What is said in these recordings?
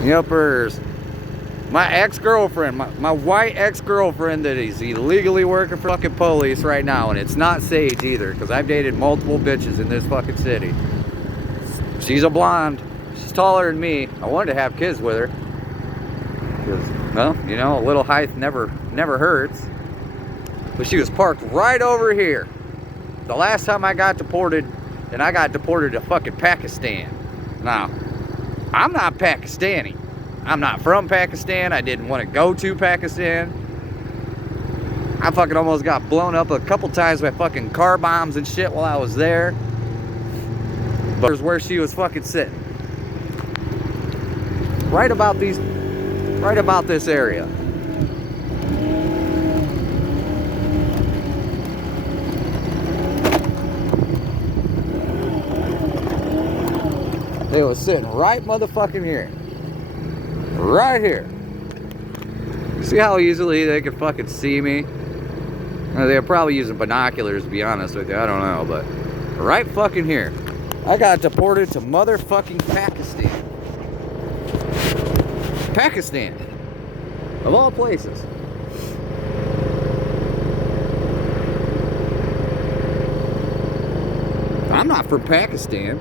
Yuppers. My ex-girlfriend, my white ex-girlfriend that is illegally working for fucking police right now, and it's not Sage either, because I've dated multiple bitches in this fucking city. She's a blonde. She's taller than me. I wanted to have kids with her. Because, well, you know, a little height never hurts. But she was parked right over here. The last time I got deported, and I got deported to fucking Pakistan. Now, I'm not Pakistani. I'm not from Pakistan. I didn't want to go to Pakistan. I fucking almost got blown up a couple times by fucking car bombs and shit while I was there. But here's where she was fucking sitting. Right about this area. They was sitting right motherfucking here. Right here. See how easily they could fucking see me? They're probably using binoculars, to be honest with you. I don't know, but right fucking here. I got deported to motherfucking Pakistan. Pakistan. Of all places. I'm not from Pakistan.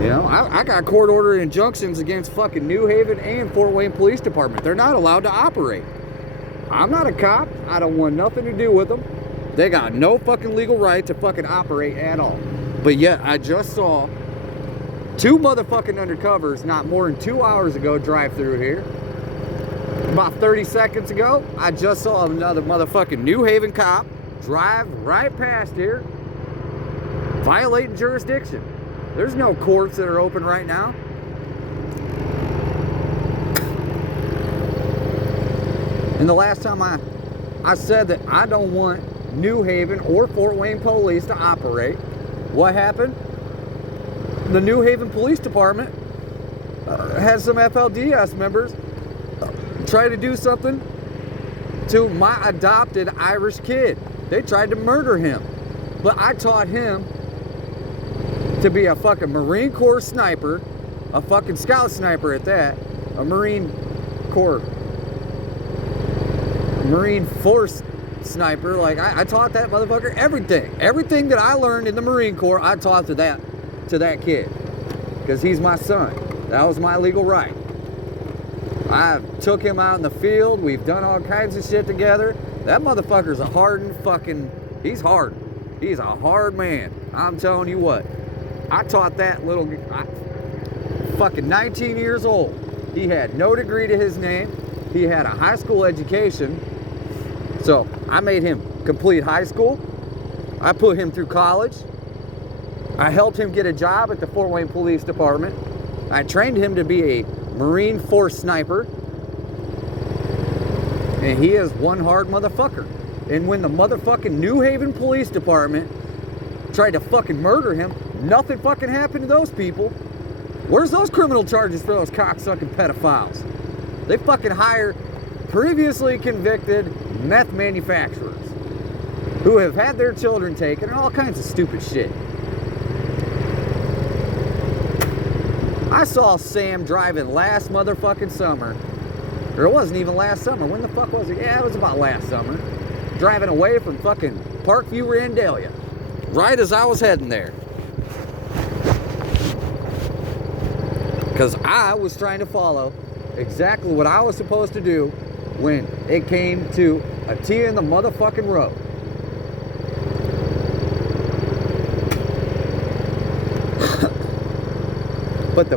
You know, I got court-ordered injunctions against fucking New Haven and Fort Wayne Police Department. They're not allowed to operate. I'm not a cop. I don't want nothing to do with them. They got no fucking legal right to fucking operate at all. But yet, I just saw two motherfucking undercovers not more than 2 hours ago drive through here. About 30 seconds ago, I just saw another motherfucking New Haven cop drive right past here, violating jurisdiction. There's no courts that are open right now. And the last time I said that I don't want New Haven or Fort Wayne Police to operate, what happened? The New Haven Police Department had some FLDS members try to do something to my adopted Irish kid. They tried to murder him. But I taught him to be a fucking Marine Corps sniper, a fucking scout sniper at that, a Marine Force sniper. Like I taught that motherfucker everything that I learned in the Marine Corps. I taught to that kid, because he's my son. That was my legal right. I took him out in the field. We've done all kinds of shit together. That motherfucker's a hardened fucking. He's hard. He's a hard man. I'm telling you what. I taught that little, fucking 19 years old. He had no degree to his name. He had a high school education. So I made him complete high school. I put him through college. I helped him get a job at the Fort Wayne Police Department. I trained him to be a Marine Force sniper. And he is one hard motherfucker. And when the motherfucking New Haven Police Department tried to fucking murder him, nothing fucking happened to those people. Where's those criminal charges for those cocksucking pedophiles? They fucking hire previously convicted meth manufacturers who have had their children taken and all kinds of stupid shit. I saw Sam driving last motherfucking summer. Or it wasn't even last summer. When the fuck was it? Yeah, it was about last summer. Driving away from fucking Parkview, Randalia. Right as I was heading there. Because I was trying to follow exactly what I was supposed to do when it came to a T in the motherfucking road. But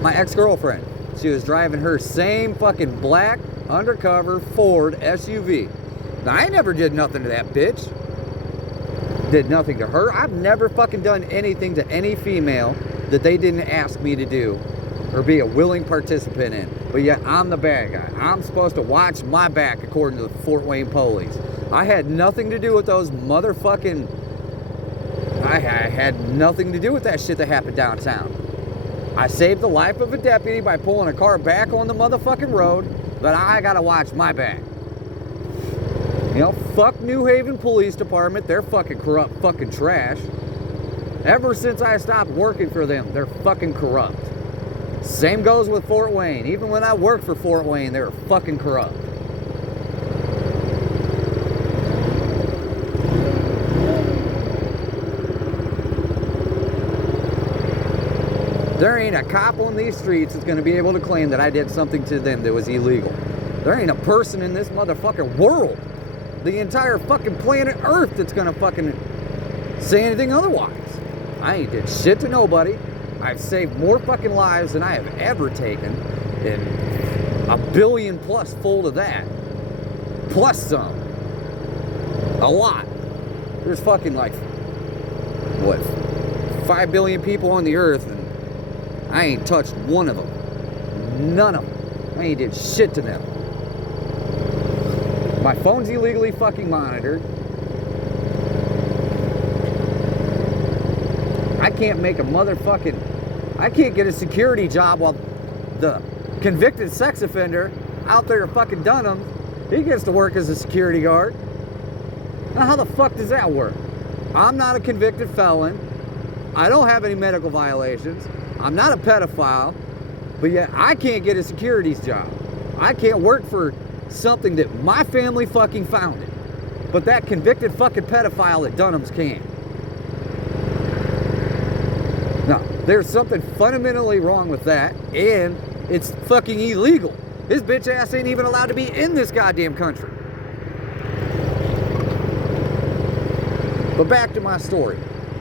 my ex-girlfriend, she was driving her same fucking black undercover Ford SUV. Now, I never did nothing to that bitch. Did nothing to her. I've never fucking done anything to any female that they didn't ask me to do or be a willing participant in. But yet I'm the bad guy. I'm supposed to watch my back according to the Fort Wayne police. I had nothing to do with those motherfucking... I had nothing to do with that shit that happened downtown. I saved the life of a deputy by pulling a car back on the motherfucking road, but I gotta watch my back. You know, fuck New Haven Police Department. They're fucking corrupt, fucking trash. Ever since I stopped working for them, they're fucking corrupt. Same goes with Fort Wayne. Even when I worked for Fort Wayne, they were fucking corrupt. There ain't a cop on these streets that's going to be able to claim that I did something to them that was illegal. There ain't a person in this motherfucking world, the entire fucking planet Earth, that's going to fucking say anything otherwise. I ain't did shit to nobody. I've saved more fucking lives than I have ever taken, and a billion plus fold of that, plus some. A lot. There's fucking like, what, 5 billion people on the earth, and I ain't touched one of them. None of them. I ain't did shit to them. My phone's illegally fucking monitored. I can't make a motherfucking... I can't get a security job while the convicted sex offender out there fucking Dunham, he gets to work as a security guard. Now how the fuck does that work? I'm not a convicted felon. I don't have any medical violations. I'm not a pedophile. But yet I can't get a security's job. I can't work for something that my family fucking founded. But that convicted fucking pedophile at Dunham's can. Now, there's something fundamentally wrong with that, and it's fucking illegal. His bitch ass ain't even allowed to be in this goddamn country. But back to my story.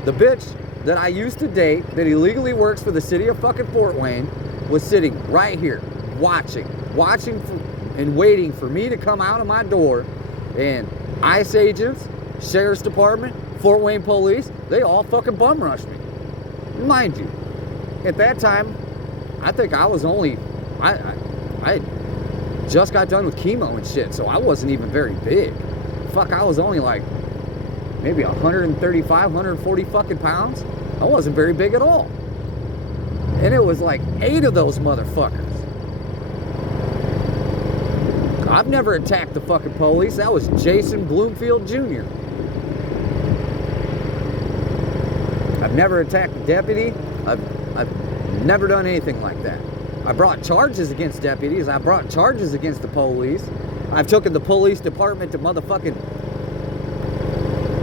The bitch that I used to date, that illegally works for the city of fucking Fort Wayne, was sitting right here, watching and waiting for me to come out of my door, and ICE agents, Sheriff's Department, Fort Wayne Police, they all fucking bum rushed me. Mind you, at that time, I think I was only, I just got done with chemo and shit, so I wasn't even very big. Fuck, I was only like maybe 135, 140 fucking pounds. I wasn't very big at all. And it was like 8 of those motherfuckers. I've never attacked the fucking police. That was Jason Bloomfield Jr. I've never attacked a deputy. I've never done anything like that. I brought charges against deputies. I brought charges against the police. I've taken the police department to motherfucking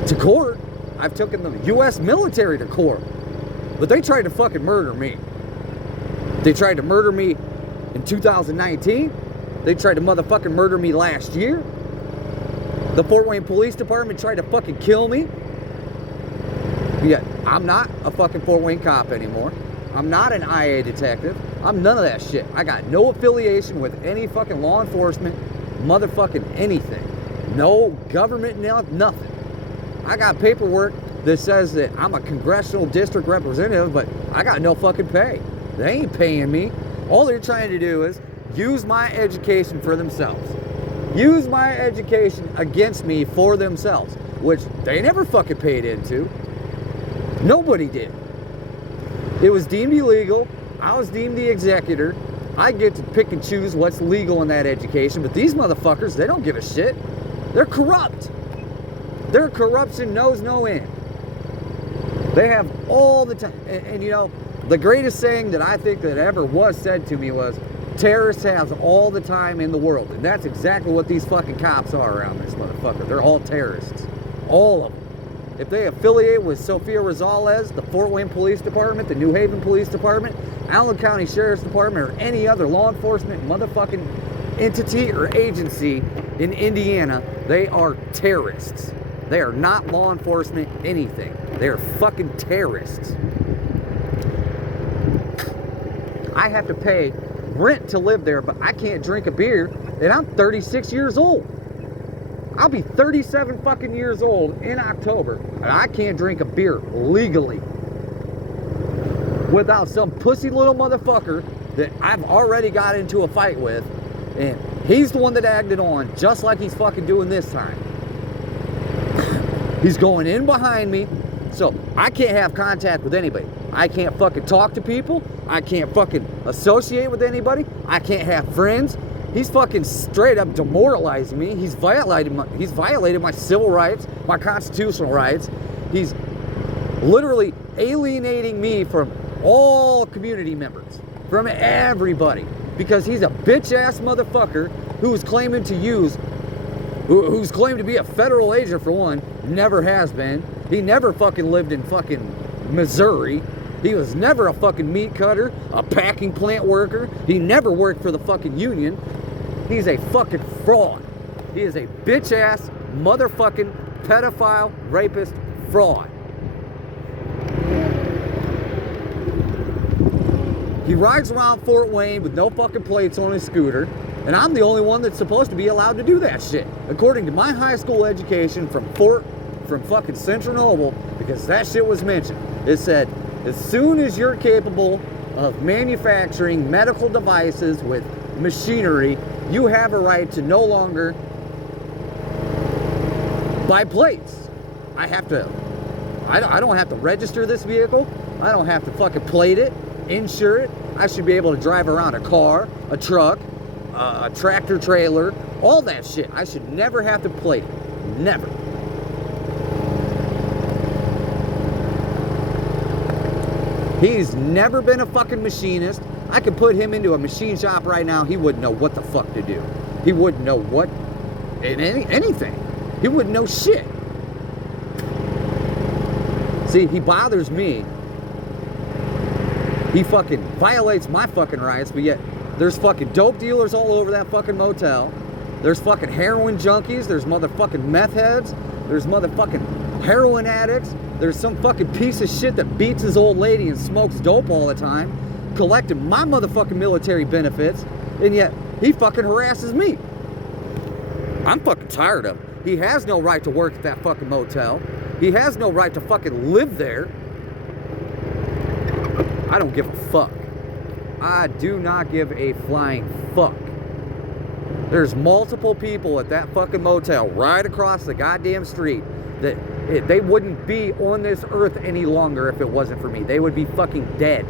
to court. I've taken the U.S. military to court. But they tried to fucking murder me. They tried to murder me in 2019. They tried to motherfucking murder me last year. The Fort Wayne Police Department tried to fucking kill me. Yet, I'm not a fucking Fort Wayne cop anymore. I'm not an IA detective. I'm none of that shit. I got no affiliation with any fucking law enforcement, motherfucking anything. No government, nothing. I got paperwork that says that I'm a congressional district representative, but I got no fucking pay. They ain't paying me. All they're trying to do is use my education for themselves. Use my education against me for themselves, which they never fucking paid into. Nobody did. It was deemed illegal. I was deemed the executor. I get to pick and choose what's legal in that education, but these motherfuckers, they don't give a shit. They're corrupt. Their corruption knows no end. They have all the time. And you know, the greatest saying that I think that ever was said to me was, terrorists have all the time in the world. And that's exactly what these fucking cops are around this motherfucker. They're all terrorists. All of them. If they affiliate with Sophia Rosales, the Fort Wayne Police Department, the New Haven Police Department, Allen County Sheriff's Department, or any other law enforcement motherfucking entity or agency in Indiana, they are terrorists. They are not law enforcement anything. They are fucking terrorists. I have to pay rent to live there, but I can't drink a beer, and I'm 36 years old. I'll be 37 fucking years old in October, and I can't drink a beer legally without some pussy little motherfucker that I've already got into a fight with, and he's the one that egged it on, just like he's fucking doing this time. He's going in behind me, so I can't have contact with anybody. I can't fucking talk to people. I can't fucking associate with anybody. I can't have friends. He's fucking straight up demoralizing me. He's violated my civil rights, my constitutional rights. He's literally alienating me from all community members. from everybody, because he's a bitch-ass motherfucker who's claiming to use, who's claimed to be a federal agent for one, never has been. He never fucking lived in fucking Missouri. He was never a fucking meat cutter, a packing plant worker. He never worked for the fucking union. He's a fucking fraud. He is a bitch-ass motherfucking pedophile, rapist, fraud. He rides around Fort Wayne with no fucking plates on his scooter, and I'm the only one that's supposed to be allowed to do that shit. According to my high school education from fucking Central Noble, because that shit was mentioned. It said, as soon as you're capable of manufacturing medical devices with machinery, you have a right to no longer buy plates. I don't have to register this vehicle. I don't have to fucking plate it, insure it. I should be able to drive around a car, a truck, a tractor trailer, all that shit. I should never have to plate it. Never. He's never been a fucking machinist. I could put him into a machine shop right now. He wouldn't know what the fuck to do. He wouldn't know what, anything. He wouldn't know shit. See, he bothers me. He fucking violates my fucking rights, but yet there's fucking dope dealers all over that fucking motel. There's fucking heroin junkies. There's motherfucking meth heads. There's motherfucking heroin addicts. There's some fucking piece of shit that beats his old lady and smokes dope all the time, collecting my motherfucking military benefits, and yet he fucking harasses me. I'm fucking tired of him. He has no right to work at that fucking motel. He has no right to fucking live there. I don't give a fuck. I do not give a flying fuck. There's multiple people at that fucking motel right across the goddamn street that they wouldn't be on this earth any longer if it wasn't for me. They would be fucking dead.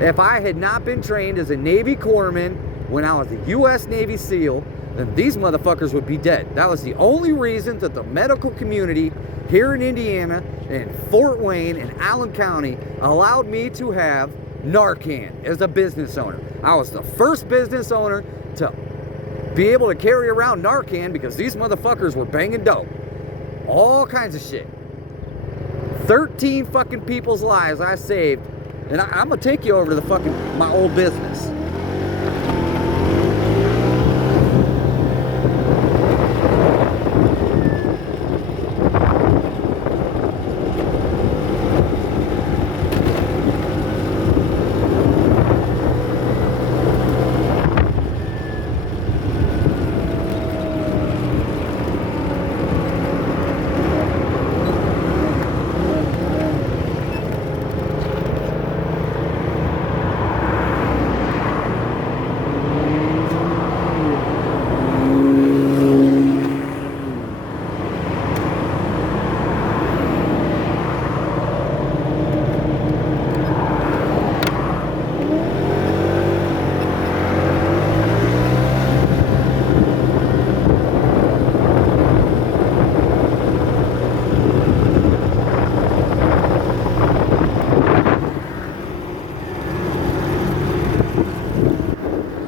If I had not been trained as a Navy corpsman when I was a U.S. Navy SEAL, then these motherfuckers would be dead. That was the only reason that the medical community here in Indiana and Fort Wayne and Allen County allowed me to have Narcan as a business owner. I was the first business owner to be able to carry around Narcan because these motherfuckers were banging dope. All kinds of shit. 13 fucking people's lives I saved. And I'm gonna take you over to the fucking, my old business.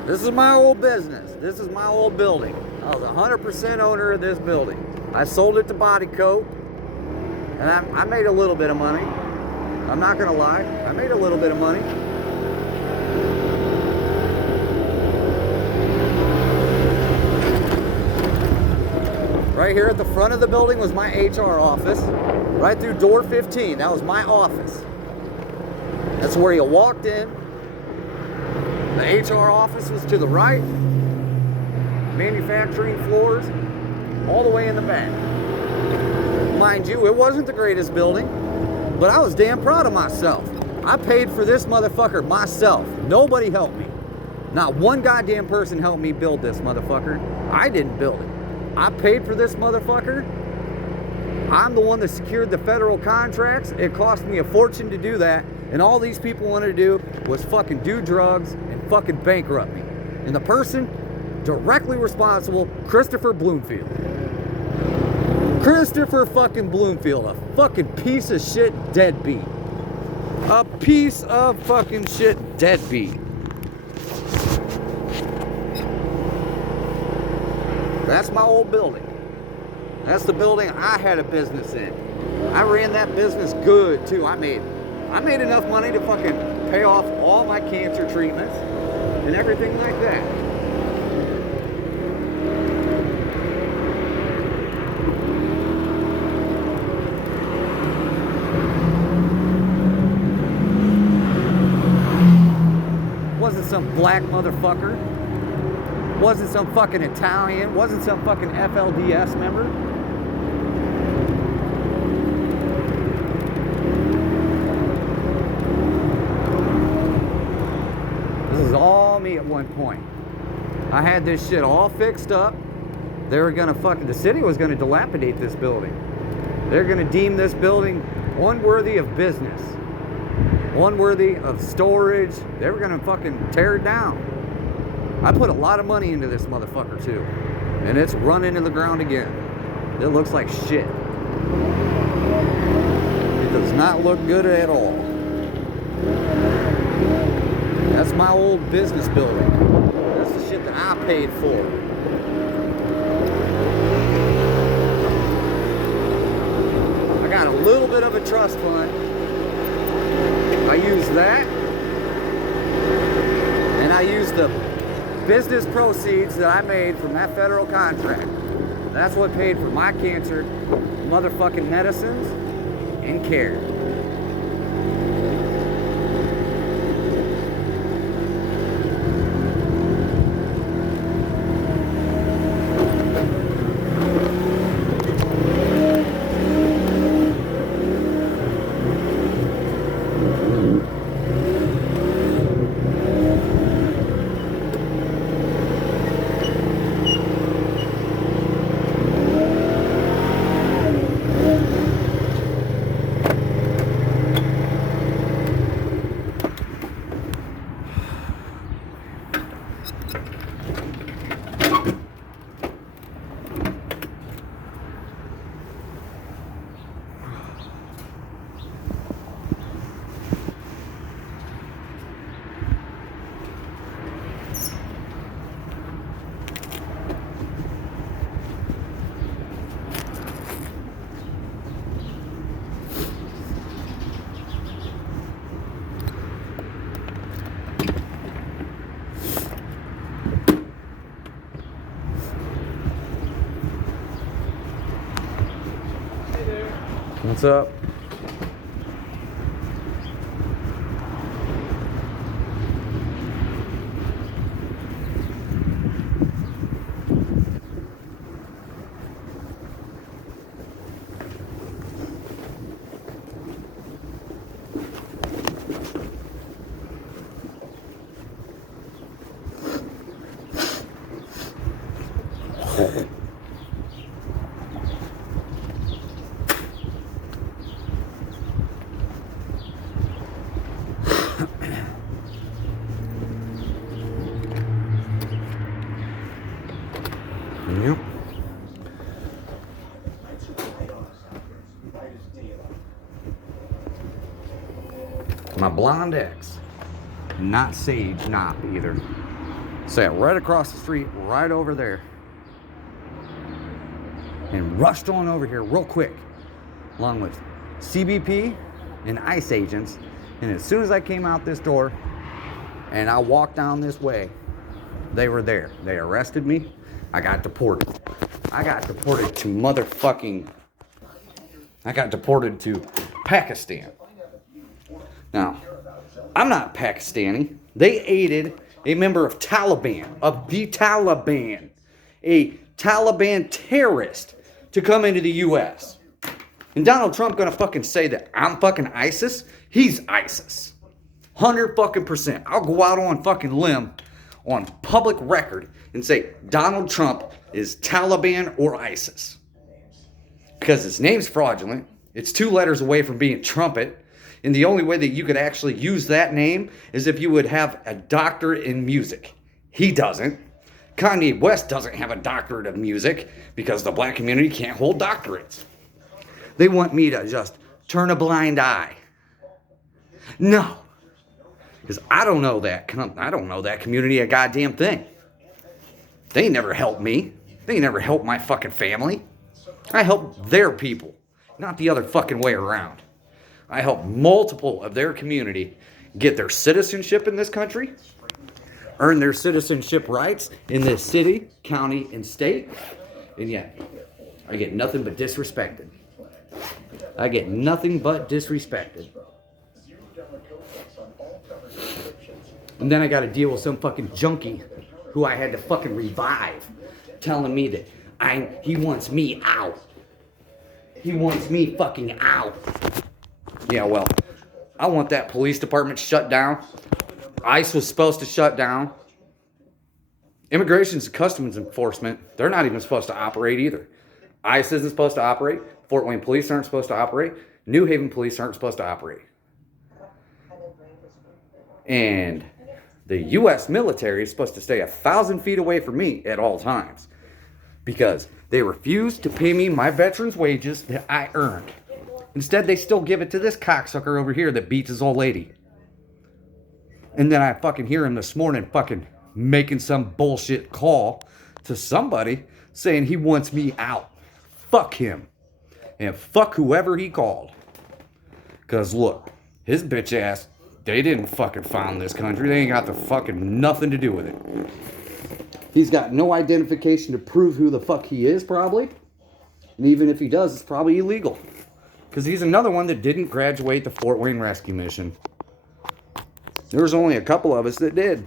This is my old business. This is my old building. I was 100% owner of this building. I sold it to Body Coat, and I made a little bit of money. I'm not gonna lie, I made a little bit of money. Right here at the front of the building was my HR office. Right through door 15, that was my office. That's where you walked in. The HR office was to the right. Manufacturing floors all the way in the back. Mind you, it wasn't the greatest building, but I was damn proud of myself. I paid for this motherfucker myself. Nobody helped me. Not one goddamn person helped me build this motherfucker. I didn't build it. I paid for this motherfucker. I'm the one that secured the federal contracts. It cost me a fortune to do that. And all these people wanted to do was fucking do drugs and fucking bankrupt me. And the person directly responsible, Christopher Bloomfield. Christopher fucking Bloomfield, a fucking piece of shit deadbeat. A piece of fucking shit deadbeat. That's my old building. That's the building I had a business in. I ran that business good too. I made enough money to fucking pay off all my cancer treatments and everything like that. Wasn't some black motherfucker. Wasn't some fucking Italian. Wasn't some fucking FLDS member. This is all me at one point. I had this shit all fixed up. They were gonna the city was gonna dilapidate this building. They're gonna deem this building unworthy of business. Unworthy of storage. They were gonna fucking tear it down. I put a lot of money into this motherfucker too. And it's run into the ground again. It looks like shit. It does not look good at all. That's my old business building. That's the shit that I paid for. I got a little bit of a trust fund. I use that, and I use the business proceeds that I made from that federal contract. That's what paid for my cancer, motherfucking medicines, and care. What's up? Yep. My blonde ex, not Sage, not either, sat right across the street, right over there, and rushed on over here real quick, along with CBP and ICE agents. And as soon as I came out this door and I walked down this way, they were there. They arrested me. I got deported. I got deported to Pakistan. Now, I'm not Pakistani. They aided a member of Taliban, of the Taliban, a Taliban terrorist, to come into the U.S. And Donald Trump gonna fucking say that I'm fucking ISIS? He's ISIS. 100%. I'll go out on fucking limb on public record and say Donald Trump is Taliban or ISIS. Because his name's fraudulent. It's 2 letters away from being trumpet. And the only way that you could actually use that name is if you would have a doctorate in music. He doesn't. Kanye West doesn't have a doctorate of music because the black community can't hold doctorates. They want me to just turn a blind eye. No. Because I don't know that community a goddamn thing. They never helped me. They never helped my fucking family. I helped their people, not the other fucking way around. I helped multiple of their community get their citizenship in this country, earn their citizenship rights in this city, county, and state, and yet I get nothing but disrespected. I get nothing but disrespected. And then I got to deal with some fucking junkie who I had to fucking revive, telling me that he wants me out. He wants me fucking out. Yeah, well, I want that police department shut down. ICE was supposed to shut down. Immigration and Customs Enforcement, they're not even supposed to operate either. ICE isn't supposed to operate. Fort Wayne police aren't supposed to operate. New Haven police aren't supposed to operate. And the U.S. military is supposed to stay 1,000 feet away from me at all times because they refuse to pay me my veterans' wages that I earned. Instead, they still give it to this cocksucker over here that beats his old lady. And then I fucking hear him this morning fucking making some bullshit call to somebody saying he wants me out. Fuck him. And fuck whoever he called. Because look, his bitch ass, they didn't fucking found this country. They ain't got the fucking nothing to do with it. He's got no identification to prove who the fuck he is, probably. And even if he does, it's probably illegal. Because he's another one that didn't graduate the Fort Wayne Rescue Mission. There was only a couple of us that did.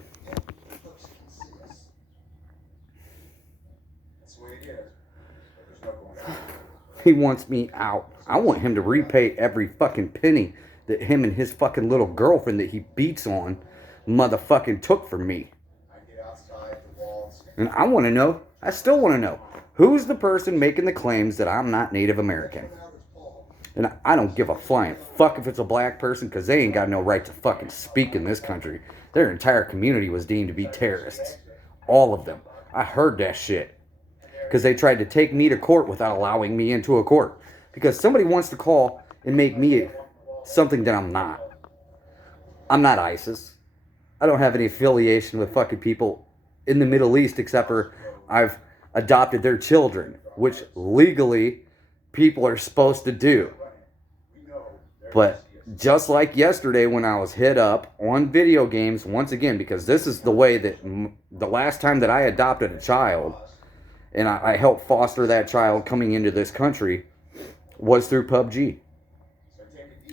He wants me out. I want him to repay every fucking penny that him and his fucking little girlfriend that he beats on motherfucking took from me. And I want to know, I still want to know, who's the person making the claims that I'm not Native American? And I don't give a flying fuck if it's a black person, because they ain't got no right to fucking speak in this country. Their entire community was deemed to be terrorists. All of them. I heard that shit. Because they tried to take me to court without allowing me into a court. Because somebody wants to call and make me something that I'm not. I'm not ISIS. I don't have any affiliation with fucking people in the Middle East except for I've adopted their children, which legally people are supposed to do. But just like yesterday when I was hit up on video games, once again, because this is the way that the last time that I adopted a child and I helped foster that child coming into this country was through PUBG.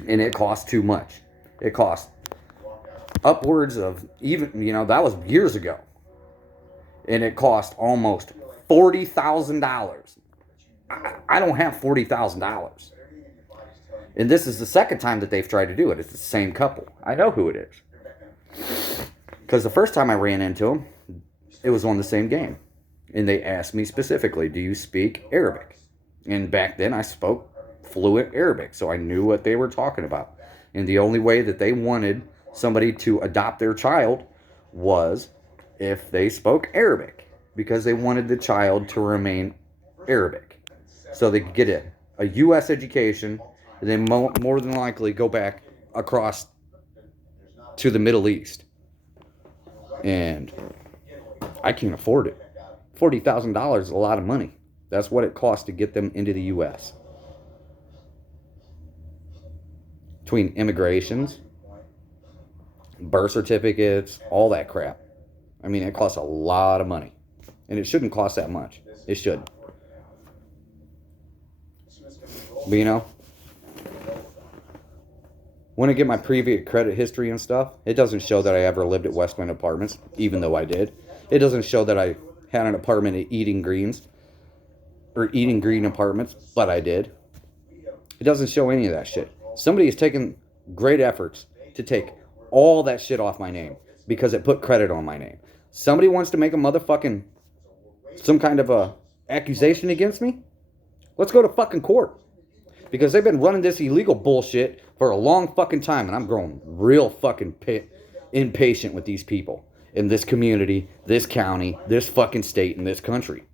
And it cost too much. It cost upwards of even, that was years ago. And it cost almost $40,000. I don't have $40,000. And this is the second time that they've tried to do it. It's the same couple. I know who it is. Because the first time I ran into them, it was on the same game. And they asked me specifically, do you speak Arabic? And back then I spoke fluent Arabic, so I knew what they were talking about. And the only way that they wanted somebody to adopt their child was if they spoke Arabic, because they wanted the child to remain Arabic. So they could get a U.S. education, and then more than likely go back across to the Middle East. And I can't afford it. $40,000 is a lot of money. That's what it costs to get them into the U.S. Between immigrations, birth certificates, all that crap. I mean, it costs a lot of money. And it shouldn't cost that much. It should. But when I get my previous credit history and stuff, it doesn't show that I ever lived at Westwind Apartments, even though I did. It doesn't show that I had an apartment at Eating Greens, or Eating Green Apartments, but I did. It doesn't show any of that shit. Somebody has taken great efforts to take all that shit off my name because it put credit on my name. Somebody wants to make a motherfucking, some kind of a accusation against me? Let's go to fucking court. Because they've been running this illegal bullshit for a long fucking time, and I'm growing real fucking impatient with these people in this community, this county, this fucking state, and this country.